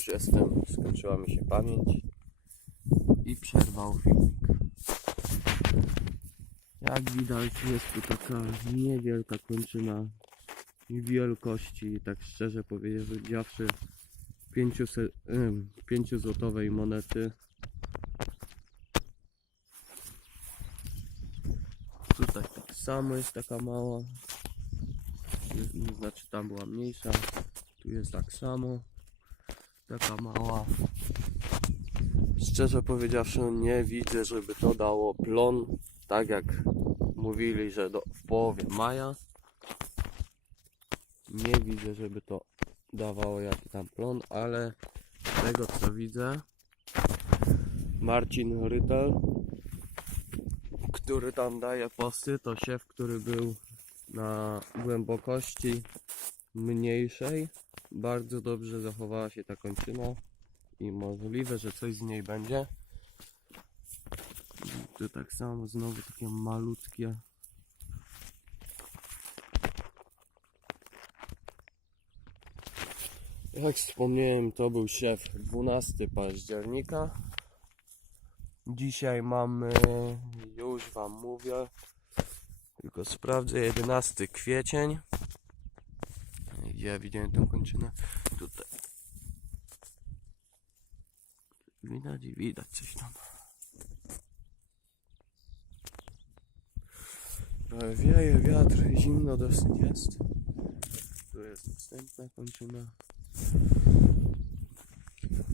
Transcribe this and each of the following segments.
już jestem, skończyła mi się pamięć i przerwał filmik. Jak widać jest tu taka niewielka kończyna wielkości, tak szczerze powiedziawszy, 500, 5 złotowej monety. Tutaj tak samo jest taka mała, znaczy tam była mniejsza, tu jest tak samo, taka mała. Szczerze powiedziawszy, nie widzę, żeby to dało plon, tak jak mówili, że do, w połowie maja. Nie widzę, żeby to dawało jaki tam plon, ale z tego co widzę, Marcin Rytel, który tam daje posty, to siew, który był na głębokości mniejszej. Bardzo dobrze zachowała się ta kończyna i możliwe, że coś z niej będzie. Tu tak samo znowu takie malutkie. Jak wspomniałem, to był siew 12 października. Dzisiaj mamy, już Wam mówię, tylko sprawdzę, 11 kwiecień. Ja widziałem tą kończynę tutaj. Widać i widać coś tam. Wieje wiatr, zimno dosyć jest. Tu jest następna kończyna.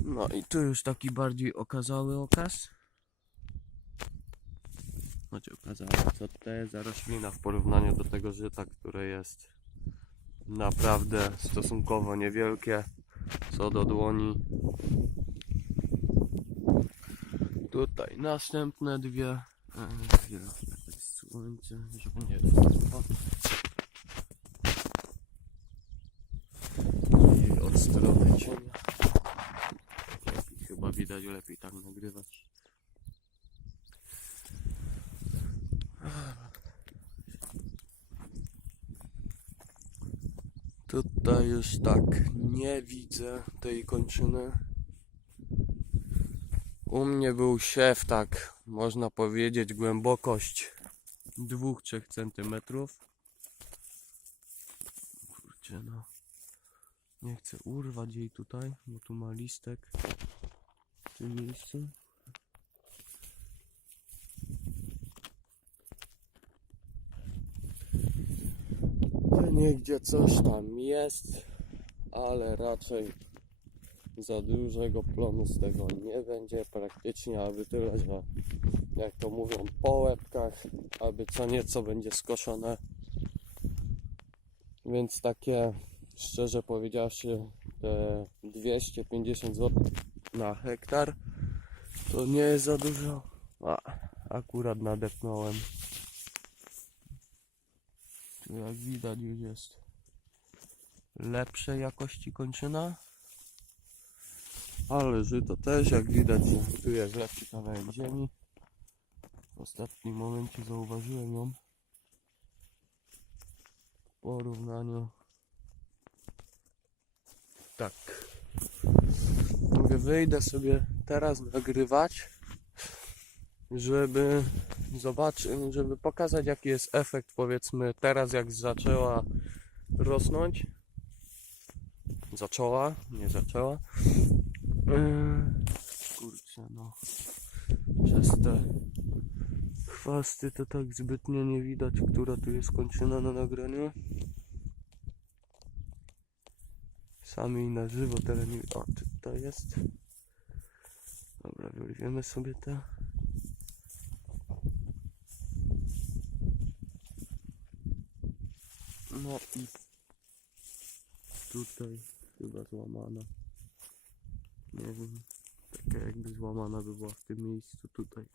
No i tu już taki bardziej okazały okaz. Znaczy okazały, co to jest za roślina w porównaniu do tego żyta, które jest naprawdę stosunkowo niewielkie, co do dłoni. Tutaj następne dwie. E, słońce, żeby nie od strony cienia. Chyba widać lepiej tak nagrywać. Tutaj już tak nie widzę tej kończyny. U mnie był siew tak, można powiedzieć, głębokość 2-3 cm. Kurczę no. Nie chcę urwać jej tutaj, bo tu ma listek w tym miejscu. Niegdzie coś tam jest, ale raczej za dużego plonu z tego nie będzie. Praktycznie aby tyle, że jak to mówią po łebkach, aby co nieco będzie skoszone. Więc takie szczerze powiedziawszy te 250 zł na hektar to nie jest za dużo. A, akurat nadepnąłem. Tu jak widać już jest lepszej jakości kończyna. Ale żyto też, jak widać, tu jest lepszy kawałek ziemi. W ostatnim momencie zauważyłem ją. W porównaniu. Tak. Mówię, wyjdę sobie teraz nagrywać, żeby zobaczyć, żeby pokazać jaki jest efekt, powiedzmy, teraz jak zaczęła rosnąć. Zaczęła, nie zaczęła. Yy, Kurczę, no. Przez te chwasty to tak zbytnio nie widać, która tu jest kończyna na nagraniu. Sami na żywo teraz nie O, czy to jest? Dobra, wyrwiemy sobie te. No i tutaj chyba złamana. Nie wiem, taka jakby złamana by była w tym miejscu tutaj.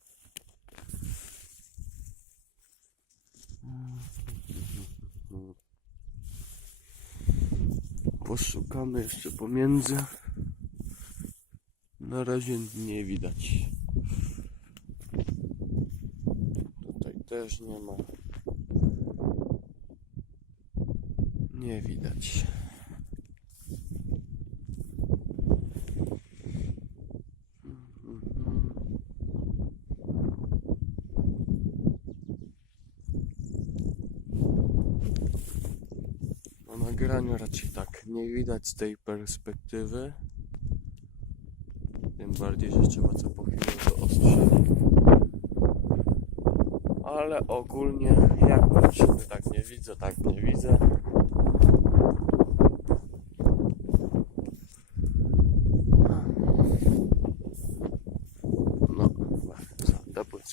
Poszukamy jeszcze pomiędzy. Na razie nie widać. Tutaj też nie ma. nie widać. Na nagraniu raczej tak nie widać z tej perspektywy. Tym bardziej, że trzeba co po chwili to ostrzelić. Ale ogólnie jak patrzymy, tak nie widzę, tak nie widzę.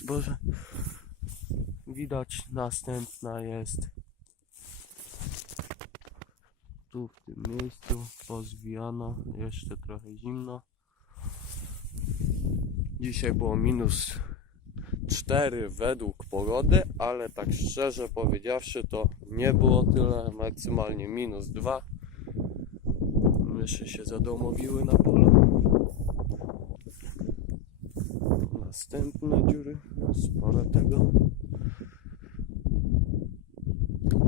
Zboże. Widać następna jest tu w tym miejscu pozwijano, jeszcze trochę zimno. Dzisiaj było minus 4 według pogody, ale tak szczerze powiedziawszy to nie było tyle, maksymalnie minus 2. Myszy się zadomowiły na polu. Następne dziury, sporo tego.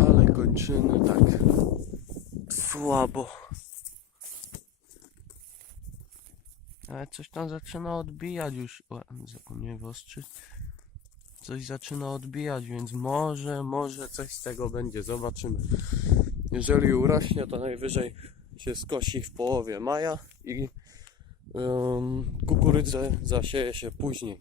Ale kończyny tak słabo. Ale coś tam zaczyna odbijać już. O, zapomniałem wyostrzyć. Coś zaczyna odbijać, więc może, może coś z tego będzie. Zobaczymy. Jeżeli urośnie, to najwyżej się skosi w połowie maja i kukurydzę zasieje się później.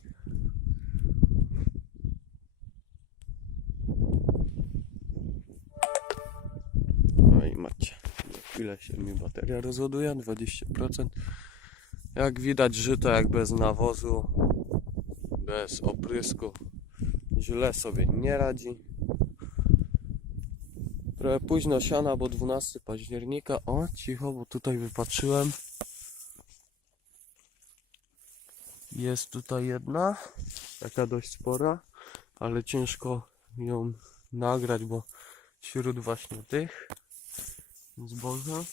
No i macie. Za chwilę się mi bateria rozładuje, 20%. Jak widać, żyto jak bez nawozu, bez oprysku, źle sobie nie radzi. Trochę późno siana, bo 12 października. O, cicho, bo tutaj wypatrzyłem. Jest tutaj jedna, taka dość spora, ale ciężko ją nagrać, bo wśród właśnie tych zboża.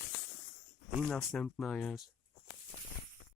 I następna jest